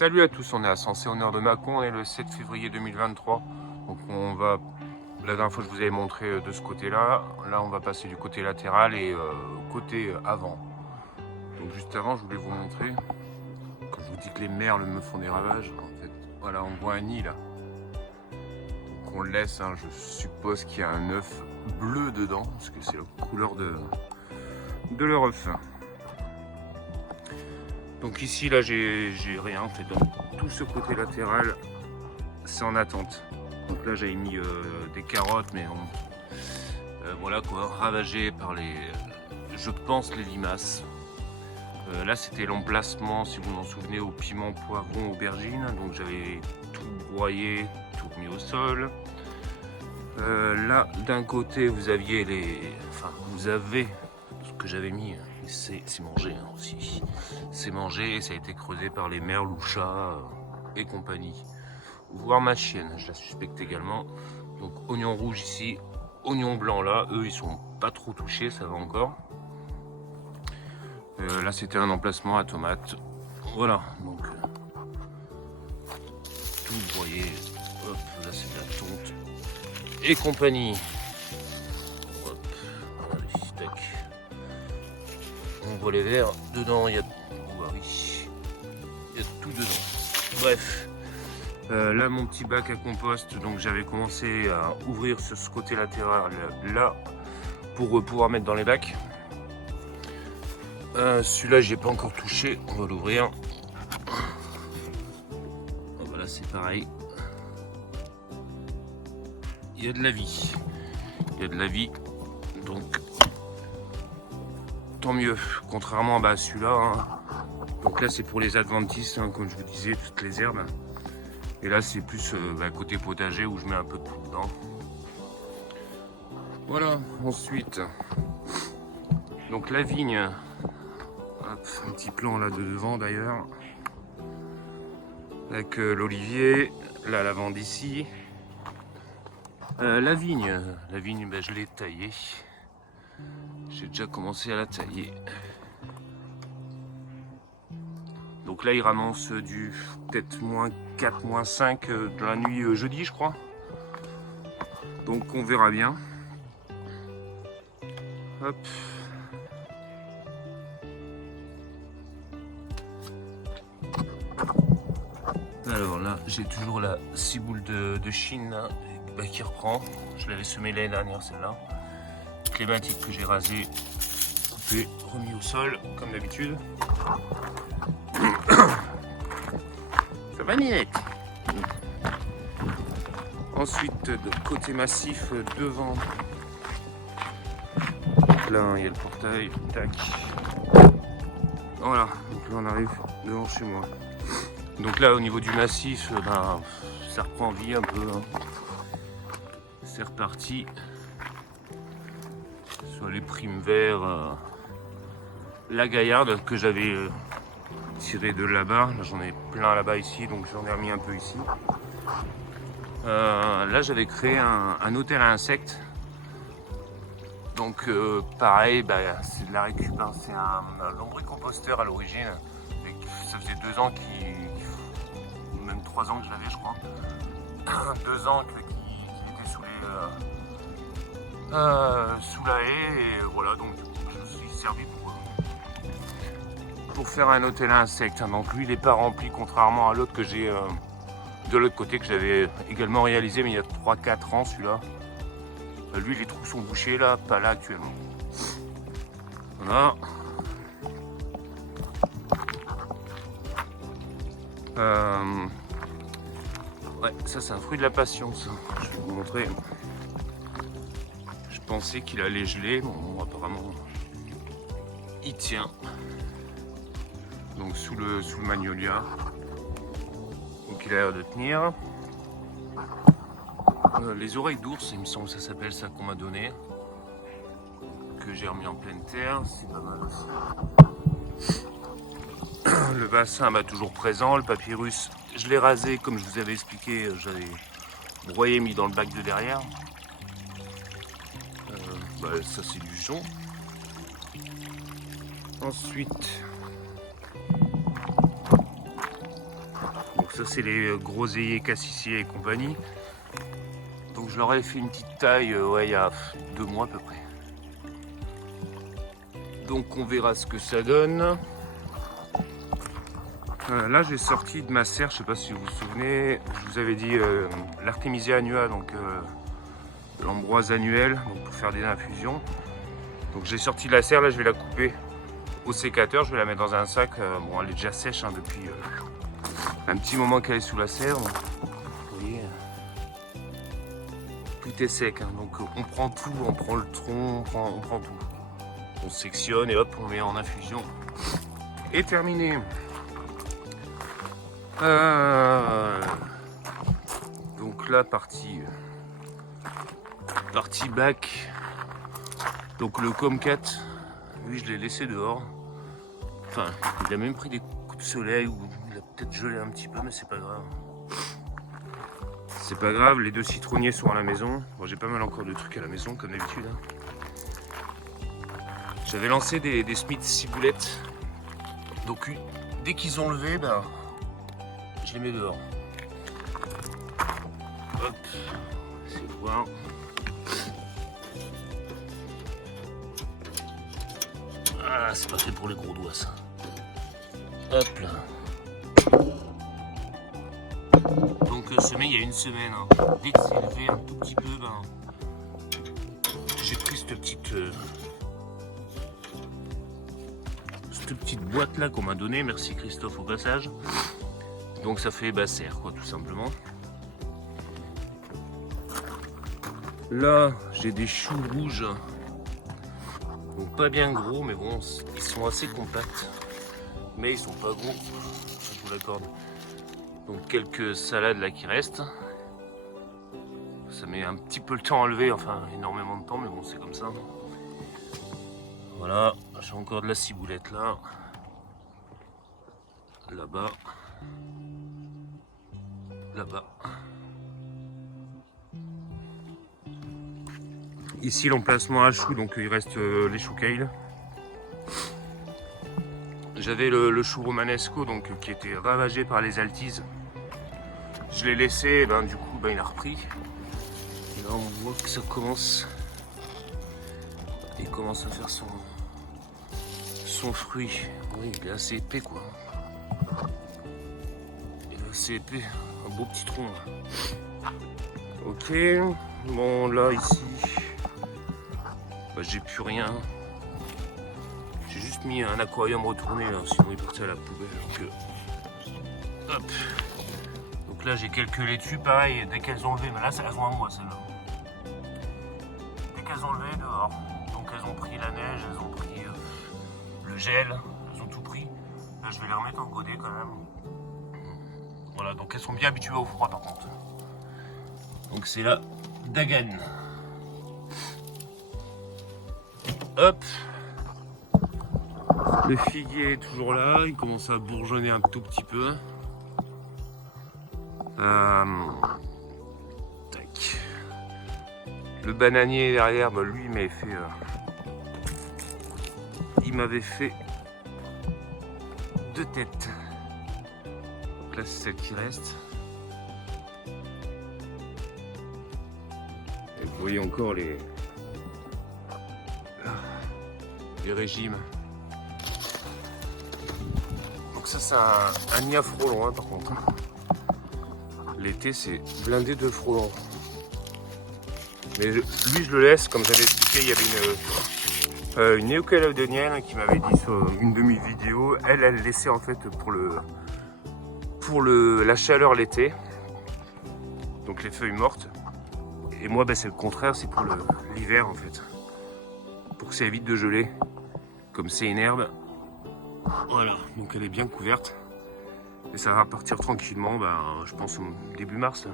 Salut à tous, on est à Sensé-Honneur de Mâcon, on est le 7 février 2023. Donc on va, la dernière fois je vous avais montré de ce côté-là, là on va passer du côté latéral et côté avant. Donc juste avant je voulais vous montrer, quand je vous dis que les merles me font des ravages, en fait, voilà on voit un nid là. Donc on le laisse, hein, je suppose qu'il y a un œuf bleu dedans, parce que c'est la couleur de leur œuf. Donc ici là j'ai rien en fait, donc tout ce côté latéral c'est en attente. Donc là j'avais mis des carottes mais voilà quoi, ravagées par les, je pense les limaces. Là c'était l'emplacement, si vous m'en souvenez, au piment, poivron, aubergine. Donc j'avais tout broyé, tout mis au sol. Là d'un côté vous aviez vous avez ce que j'avais mis. C'est mangé hein, aussi. C'est mangé et ça a été creusé par les merles ou chats et compagnie. Voire ma chienne, je la suspecte également. Donc oignon rouge ici, oignon blanc là, eux ils sont pas trop touchés, ça va encore. Là c'était un emplacement à tomates. Voilà, donc tout broyé. Hop, là c'est de la tonte et compagnie. Hop, allez, tac. On voit les verres, dedans il y a, il y a tout dedans. Bref, là mon petit bac à compost, donc j'avais commencé à ouvrir sur ce côté latéral là pour pouvoir mettre dans les bacs. Celui-là j'ai pas encore touché, on va l'ouvrir. Voilà, c'est pareil. Il y a de la vie, il y a de la vie, donc tant mieux, contrairement à celui-là. Hein. Donc là c'est pour les adventices, hein, comme je vous disais, toutes les herbes. Et là c'est plus côté potager où je mets un peu de tout dedans. Voilà, ensuite, donc la vigne, hop, un petit plan là de devant d'ailleurs, avec l'olivier, la lavande ici. La vigne je l'ai taillée. J'ai déjà commencé à la tailler. Donc là il ramasse du peut-être -4, -5 de la nuit jeudi je crois. Donc on verra bien. Hop. Alors là j'ai toujours la ciboule de Chine là, qui reprend. Je l'avais semée l'année dernière celle-là. Clématique que j'ai rasée, coupée, remis au sol comme d'habitude. Ça va Ninette. Ensuite de côté massif devant. Donc là il y a le portail. Tac. Voilà, donc là on arrive devant chez moi. Donc là au niveau du massif, ça reprend vie un peu. Hein. C'est reparti. Sur les primes verts, la gaillarde que j'avais tiré de là-bas. Là, j'en ai plein là-bas ici, donc j'en ai remis un peu ici. Là j'avais créé un hôtel à insectes. Donc pareil, c'est de la récup, hein. C'est un lombricomposteur à l'origine. Ça faisait 2 ans ou même 3 ans que je l'avais je crois. 2 ans qu'il était sous la haie et voilà, donc du coup je me suis servi pour faire un hôtel à insectes. Donc lui il n'est pas rempli contrairement à l'autre que j'ai de l'autre côté que j'avais également réalisé mais il y a 3-4 ans celui-là. Lui les trous sont bouchés là, pas là actuellement. Voilà. Ouais, ça c'est un fruit de la passion ça. Je vais vous montrer. Je pensais qu'il allait geler, bon apparemment il tient. Donc sous le magnolia. Donc il a l'air de tenir. Les oreilles d'ours, il me semble que ça s'appelle ça qu'on m'a donné. Que j'ai remis en pleine terre, c'est pas mal aussi. Le bassin toujours présent, le papyrus, je l'ai rasé comme je vous avais expliqué, j'avais broyé, mis dans le bac de derrière. Ça c'est du jonc. Ensuite, Donc ça c'est les groseilliers, cassissiers et compagnie. Donc je leur ai fait une petite taille ouais, il y a 2 mois à peu près. Donc on verra ce que ça donne. Là j'ai sorti de ma serre, je sais pas si vous vous souvenez, je vous avais dit l'Artemisia annua, donc l'ambroise annuelle, donc pour faire des infusions. Donc j'ai sorti de la serre, là je vais la couper au sécateur, je vais la mettre dans un sac. Bon, elle est déjà sèche hein, depuis un petit moment qu'elle est sous la serre. Donc, vous voyez, tout est sec, hein, donc on prend tout, on prend le tronc, on prend tout. On sectionne et hop, on met en infusion. Et terminé. Donc là, partie bac. Donc le Comcat, lui je l'ai laissé dehors. Enfin, il a même pris des coups de soleil ou il a peut-être gelé un petit peu, mais c'est pas grave. C'est pas grave, les 2 citronniers sont à la maison. Bon, j'ai pas mal encore de trucs à la maison comme d'habitude. Hein. J'avais lancé des Smith ciboulettes. Donc dès qu'ils ont levé, ben, je les mets dehors. Hop, c'est voir. Ah, c'est pas fait pour les gros doigts ça. Hop là. Donc semé il y a une semaine. Hein. Dès que c'est levé un tout petit peu, ben, j'ai pris cette petite boîte là qu'on m'a donnée. Merci Christophe au passage. Donc ça fait serre quoi tout simplement. Là j'ai des choux rouges. Donc pas bien gros mais bon ils sont assez compacts. Mais ils sont pas gros, je vous l'accorde. Donc quelques salades là qui restent. Ça met un petit peu le temps à lever, enfin énormément de temps mais bon c'est comme ça. Voilà, j'ai encore de la ciboulette là. Là-bas. Là-bas. Ici l'emplacement à choux, donc il reste les choux kale. J'avais le chou romanesco donc, qui était ravagé par les altises. Je l'ai laissé, et ben, du coup il a repris. Et là on voit que ça commence. Il commence à faire son fruit. Oui, il est assez épais quoi. Il est assez épais, un beau petit tronc. Là. Ok, bon là ici, j'ai plus rien. J'ai juste mis un aquarium retourné là, sinon il partait à la poubelle. Donc, hop. Donc là j'ai quelques laitues, pareil, dès qu'elles ont levé, mais là elles ont un mois celles-là. Dès qu'elles ont levé dehors, donc elles ont pris la neige, elles ont pris le gel, elles ont tout pris. Là je vais les remettre en godet quand même. Voilà, donc elles sont bien habituées au froid par contre. Donc c'est la Dagan. Hop. Le figuier est toujours là, il commence à bourgeonner un tout petit peu. Tac. Le bananier derrière, lui il m'avait fait 2 têtes. Donc là c'est celle qui reste. Et vous voyez encore les régimes. Donc ça c'est un Nia frelon hein, par contre. L'été c'est blindé de frelons. Mais lui je le laisse, comme j'avais expliqué, il y avait une néocalédonienne qui m'avait dit sur une de mes vidéos, elle laissait en fait pour la chaleur l'été, donc les feuilles mortes. Et moi c'est le contraire, c'est pour l'hiver en fait, pour que ça évite de geler, comme c'est une herbe. Voilà, donc elle est bien couverte. Et ça va repartir tranquillement, je pense au début mars,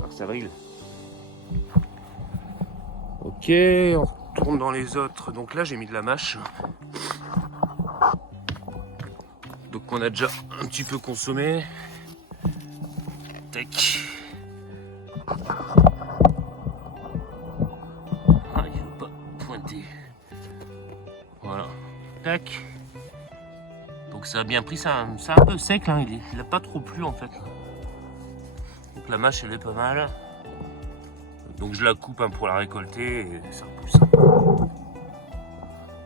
mars-avril. Ok, on retourne dans les autres. Donc là j'ai mis de la mâche. Donc on a déjà un petit peu consommé. Tac. Ah, il veut pas pointer. Voilà. Tac. Donc ça a bien pris, c'est un peu sec là, il a pas trop plu en fait. Donc la mâche elle est pas mal. Donc je la coupe pour la récolter et ça repousse.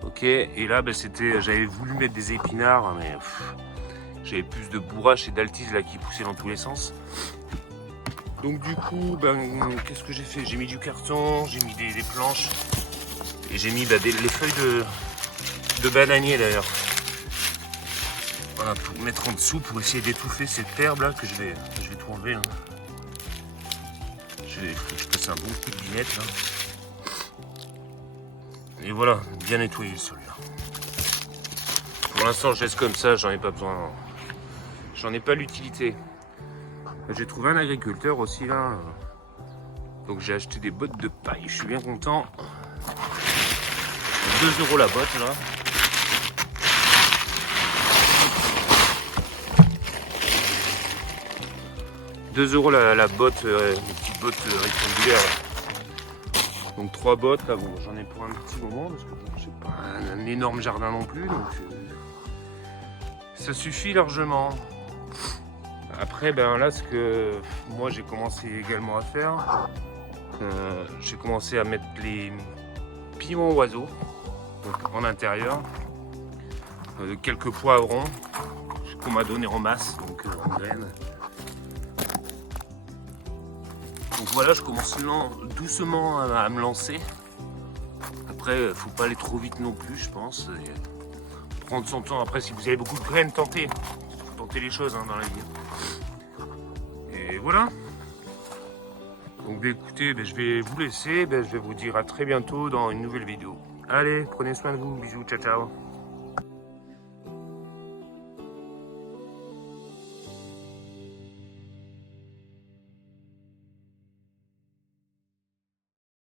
Ok, et là j'avais voulu mettre des épinards, mais j'avais plus de bourrache et d'altise là qui poussaient dans tous les sens. Donc du coup, qu'est-ce que j'ai fait? J'ai mis du carton, j'ai mis des planches et j'ai mis les feuilles de bananier d'ailleurs. Voilà, pour mettre en dessous pour essayer d'étouffer cette herbe là que je vais tout enlever. Hein. Je passe un bon coup de binette là. Et voilà, bien nettoyé celui-là. Pour l'instant je laisse comme ça, j'en ai pas besoin. J'en ai pas l'utilité. J'ai trouvé un agriculteur aussi là. Donc j'ai acheté des bottes de paille, je suis bien content. 2 € la botte là. la botte, une petite botte rectangulaire. Donc 3 bottes là, bon j'en ai pour un petit moment parce que j'ai pas un énorme jardin non plus, donc ça suffit largement. Après là ce que moi j'ai commencé également à faire, j'ai commencé à mettre les piments oiseaux donc en intérieur, quelques poivrons qu'on m'a donné en masse, donc en graines. Donc voilà, je commence doucement à me lancer. Après, faut pas aller trop vite non plus, je pense. Et prendre son temps. Après, si vous avez beaucoup de graines, tentez. Faut tenter les choses dans la vie. Et voilà. Donc écoutez, je vais vous laisser. Je vais vous dire à très bientôt dans une nouvelle vidéo. Allez, prenez soin de vous. Bisous, ciao, ciao.